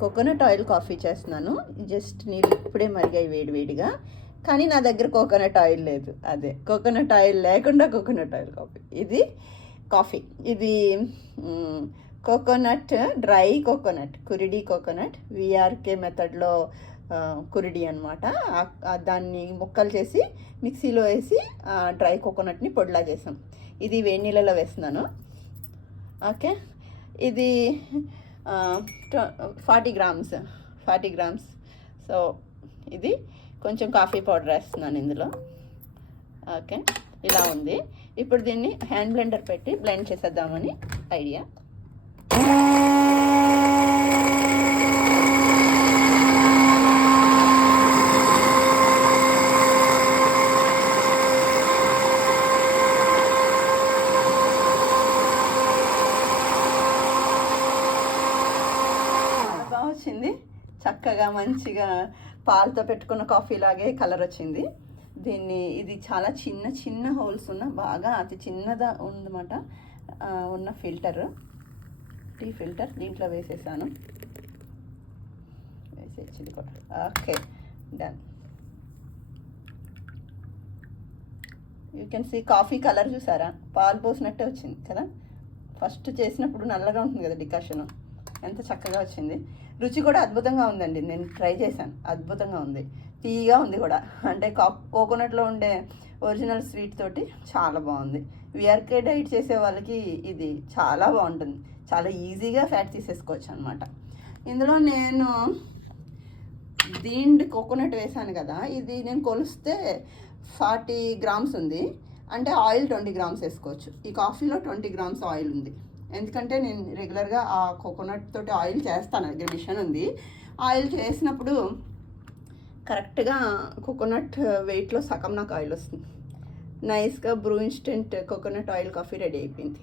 Coconut oil coffee చేస్తున్నాను. Just నీళ్ళు ఇప్పుడే మరిగాయి వేడివేడిగా. కానీ నా దగ్గర కోకోనట్ ఆయిల్ లేదు. అదే కోకోనట్ ఆయిల్ లేకుండా కోకోనట్ ఆయిల్ కాఫీ. ఇది కాఫీ. ఇది coconut, dry coconut, Kuridi coconut, VRK మెథడ్లో కురిడి అనమాట. దాన్ని ముక్కలు చేసి మిక్సీలో వేసి డ్రై కోకోనట్ని పొడిలా చేసాం. ఇది వేడి నీళ్ళలో వేస్తున్నాను. ఓకే, ఇది 40 గ్రామ్స్. సో ఇది కొంచెం కాఫీ పౌడర్ వేస్తున్నాను ఇందులో. ఓకే, ఇలా ఉంది. ఇప్పుడు దీన్ని హ్యాండ్ బ్లెండర్ పెట్టి బ్లెండ్ చేసేద్దామని ఐడియా. వచ్చింది చక్కగా మంచిగా పాలతో పెట్టుకున్న కాఫీ లాగే కలర్ వచ్చింది. ఇది చాలా చిన్న చిన్న హోల్స్ ఉన్న బాగా అతి చిన్నదా ఉందన్నమాట ఉన్న టీ ఫిల్టర్ దీంట్లో వేసేసాను. వేసేది కూడా. Okay, done. You can see coffee colour చూసారా, పాలు పోసినట్టే వచ్చింది కదా. ఫస్ట్ చేసినప్పుడు నల్లగా ఉంటుంది కదా డికాషన్, ఎంత చక్కగా వచ్చింది. రుచి కూడా అద్భుతంగా ఉందండి. నేను ట్రై చేశాను, అద్భుతంగా ఉంది. తీయగా ఉంది కూడా. అంటే కోకోనట్లో ఉండే ఒరిజినల్ స్వీట్ తోటి చాలా బాగుంది. VRK డైట్ చేసే వాళ్ళకి ఇది చాలా బాగుంటుంది. చాలా ఈజీగా ఫ్యాట్ తీసేసుకోవచ్చు అనమాట. ఇందులో నేను కోకోనట్ వేసాను కదా, ఇది నేను కొలిస్తే 40 గ్రామ్స్ ఉంది. అంటే ఆయిల్ 20 గ్రామ్స్ వేసుకోవచ్చు. ఈ కాఫీలో 20 గ్రామ్స్ ఆయిల్ ఉంది. ఎందుకంటే నేను రెగ్యులర్గా ఆ కోకోనట్ తోటి ఆయిల్ చేస్తాను, దగ్గర మిషన్ ఉంది. ఆయిల్ చేసినప్పుడు కరెక్ట్గా కోకోనట్ వెయిట్లో సగం నాకు ఆయిల్ వస్తుంది. నైస్గా Bru instant coconut oil coffee ready అయిపోయింది.